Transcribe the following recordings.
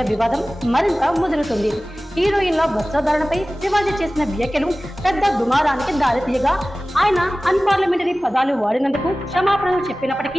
అనసూయ వివాదం మరింత ముదురుతుంది. హీరోయిన్ల వస్త్రధారణపై శివాజీ చేసిన వ్యాఖ్యలు పెద్ద దుమారానికి దారితీయగా ఆయన అన్పార్లమెంటరీ పదాలు వాడినందుకు క్షమాపణలు చెప్పినప్పటికీ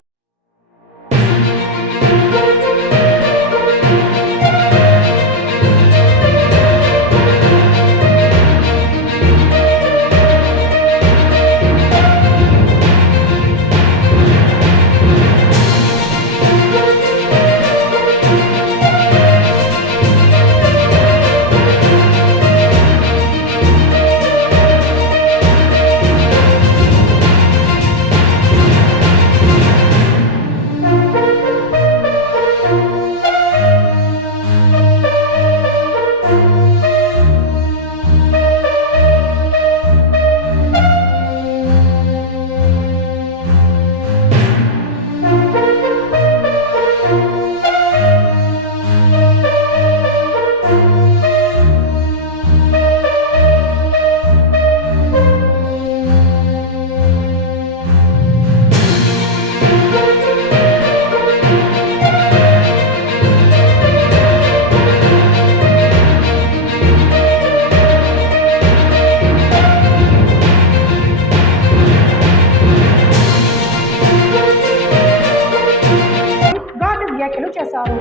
వ్యాఖ్యలు చేశారు.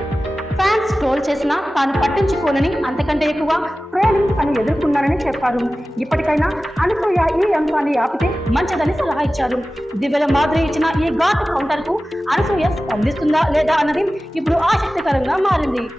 ఫ్యాన్స్ ట్రోల్ చేసినా తాను పట్టించుకోనని, అంతకంటే ఎక్కువ ట్రోలింగ్ అని ఎదుర్కొన్నానని చెప్పారు. ఇప్పటికైనా అనసూయ ఈ అంశాన్ని ఆపితే మంచిదని సలహా ఇచ్చారు. దివ్యల మాదిరి ఇచ్చిన ఈ ఘాటు కౌంటర్ కు అనసూయ స్పందిస్తుందా లేదా అన్నది ఇప్పుడు ఆసక్తికరంగా మారింది.